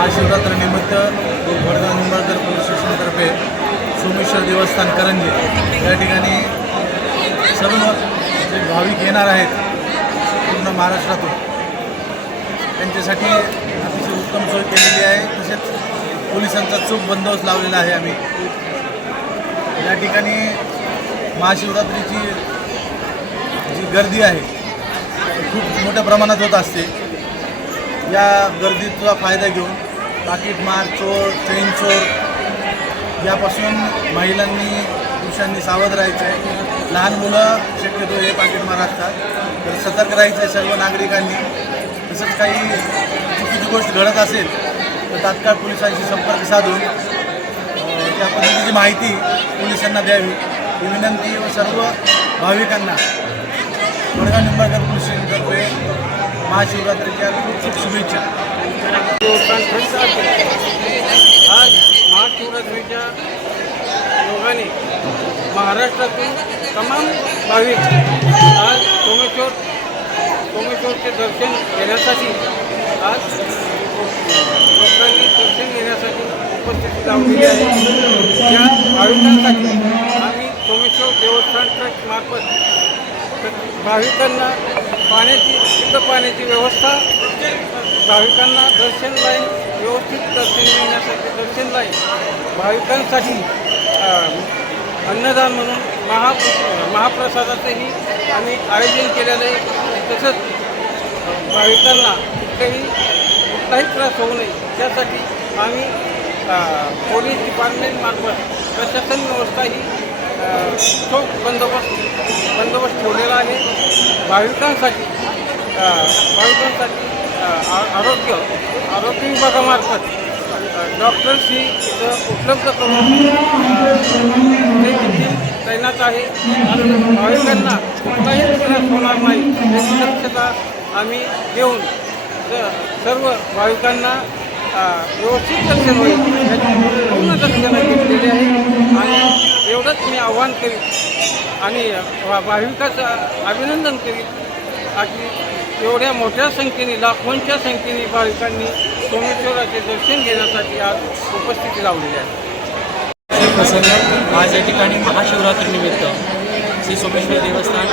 महाशिवरात्रीनिमित्त Vadgaon Nimbalkar police स्टेशनतर्फे सोमेश्वर देवस्थान करंजे या ठिकाणी सर्व जे भाविक येणार आहेत पूर्ण महाराष्ट्रातून त्यांच्यासाठी अतिशय उत्तम सोय केलेली आहे. तसेच पोलिसांचा चोख बंदोबस्त लावलेला आहे आम्ही. या ठिकाणी महाशिवरात्रीची जी गर्दी आहे ती खूप मोठ्या प्रमाणात होत असते. या गर्दीचा फायदा घेऊन पाकिटमार चोर ट्रेन चोर यापासून महिलांनी पुरुषांनी सावध राहायचं आहे लहान मुलं शक्यतो हे पाकिटमार असतात तर सतर्क राहायचं आहे सर्व नागरिकांनी. तसंच काही चुकीची गोष्ट घडत असेल तर तात्काळ पोलिसांशी संपर्क साधून त्या पद्धतीची माहिती पोलिसांना द्यावी. ही विनंती व सर्व भाविकांना. वडगाव निंबाळकर पोलीस स्टेशनतर्फे महाशिवरात्रीच्या खूप खूप शुभेच्छा. आज महाशिवरात्रीच्या योगाने महाराष्ट्रातील तमाम भाविक आज सोमेश्वर सोमेश्वरचे दर्शन घेण्यासाठी आज लोकांनी दर्शन घेण्यासाठी उपस्थिती लावलेली आहे. या भाविकांसाठी आम्ही सोमेश्वर देवस्थान ट्रस्टमार्फत भाविकांना पाण्याची शुद्ध पाण्याची व्यवस्था भाविकांना दर्शन लाईन व्यवस्थित दर्शन मिळण्यासाठी दर्शन लाईन. भाविकांसाठी अन्नदान म्हणून महा महाप्रसादाचंही आम्ही आयोजन केलेलं आहे. तसंच भाविकांना कुठल्याही कुठलाही त्रास होऊ नये. त्यासाठी आम्ही पोलीस डिपार्टमेंटमार्फत प्रशासन व्यवस्था ही चोख बंदोबस्त बंदोबस्त ठेवलेला आहे. भाविकांसाठी भाविकांसाठी आरोग्य आरोग्य विभागामार्फत डॉक्टर्स ही इथं उपलब्ध करून ते देखील तैनात आहे. आणि भाविकांना कुठलाही त्रास होणार नाही याची दक्षता आम्ही घेऊन सर्व भाविकांना व्यवस्थित दर्शन होईल याची पूर्ण दक्षता घेतलेली आहे. आणि एवढंच मी आव्हान करीन आणि भाविकाचं अभिनंदन करीन. आणि एवढ्या मोठ्या संख्येने लाखोंच्या संख्येने भाविकांनी सोमेश्वराचे दर्शन घेण्यासाठी आज उपस्थिती लावलेली आहे. आज या ठिकाणी महाशिवरात्रीनिमित्त श्री सोमेश्वर देवस्थान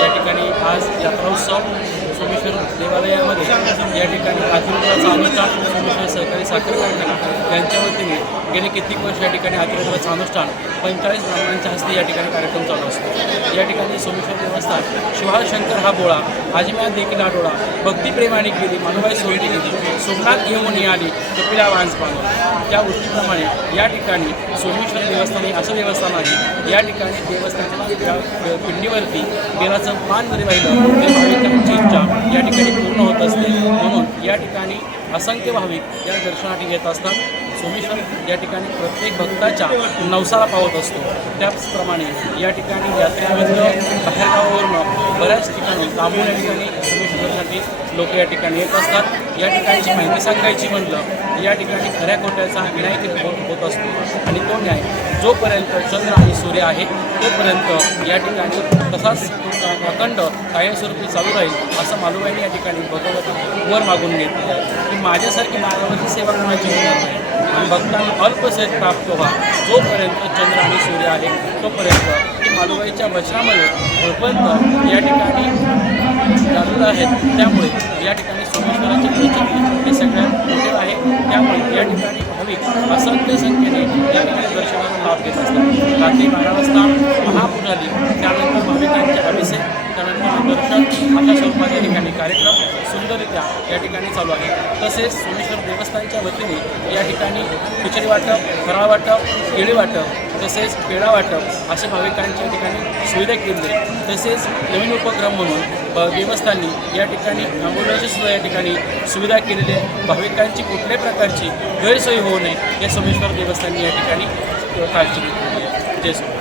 या ठिकाणी आज यात्रोत्सव सोमेश्वर देवालयामध्ये या ठिकाणी आतिरुद्राचा अनुष्ठान सोमेश्वर सहकारी साखर कारखाना यांच्या वतीने गेले कित्येक वर्ष या ठिकाणी आतिरुद्राचं अनुष्ठान पंचेचाळीस ब्राह्मणांच्या हस्ते या ठिकाणी कार्यक्रम चालू असतो. या ठिकाणी सोमेश्वर देवस्थान शिवशंकर हा बोळा आजिम्यात देखील हा डोळा भक्तिप्रेमाने केली मानुबाई सोयरी गेली सोमनाथ घेऊन आली कपिला वांस पाहून. त्या गोष्टीप्रमाणे या ठिकाणी सोमेश्वर देवस्थान हे असं देवस्थान आहे या ठिकाणी देवस्थानाच्या पिंडीवरती बेलाचं पान जरी राहिलं ते भाविकांची इच्छा या ठिकाणी पूर्ण होत असते म्हणून या ठिकाणी असंख्य भाविक या दर्शनासाठी येत असतात. सोमेश्वर या ठिकाणी प्रत्येक भक्ताच्या नवसाला पावत असतो. त्याचप्रमाणे या ठिकाणी यात्रेनिमित्त बाहेरगावावरनं बऱ्याच ठिकाणी लांबून या ठिकाणी सोमेश्वरसाठी लोक या ठिकाणी येत असतात. या ठिकाणची माहिती सांगायची म्हणलं या ठिकाणी खऱ्या खोट्याचा न्याय होत होत असतो. आणि तो न्याय जोपर्यंत चंद्र आणि सूर्य आहे तोपर्यंत या ठिकाणी तसाच अखंड कायमस्वरूपी चालू राहील असं मालुबाईने या ठिकाणी भगवत वर मागून घेतलेलं आहे. की माझ्यासारखी मानवाची सेवा कोणाची होणार नाही? आणि भक्तांना अल्पसेत प्राप्त व्हा. जोपर्यंत चंद्र आणि सूर्य आहे तोपर्यंत की मालुबाईच्या वचनामध्ये भगवंत या ठिकाणी आहेत. त्यामुळे या ठिकाणी सोमेश्वराची पूजा हे सगळ्यात मोठे आहे. त्यामुळे या ठिकाणी भाविक असंख्य संख्येने या ठिकाणी दर्शनाचा लाभ घेत असतात. रात्री बारा वाजता महापूजाली त्यानंतर भाविकांचे अभिषेक त्यानंतर दर्शन अशा स्वरूपाच्या ठिकाणी कार्यक्रम सुंदररित्या या ठिकाणी चालू आहे. तसेच सोमेश्वर देवस्थानच्या वतीने या ठिकाणी खिचडी वाटप फराळ वाटप केळी वाटप तसेच पेढा वाटप अशा भाविकांच्या ठिकाणी सुविधा केली तसेच नवीन उपक्रम म्हणून देवस्थानी या ठिकाणी आंघोळीची सुद्धा या ठिकाणी सुविधा केलेली आहे. भाविकांची कुठल्याही प्रकारची गैरसोय होऊ नये या सोमेश्वर देवस्थानी या ठिकाणी काळजी घेतलेली आहे. जय स्वामी.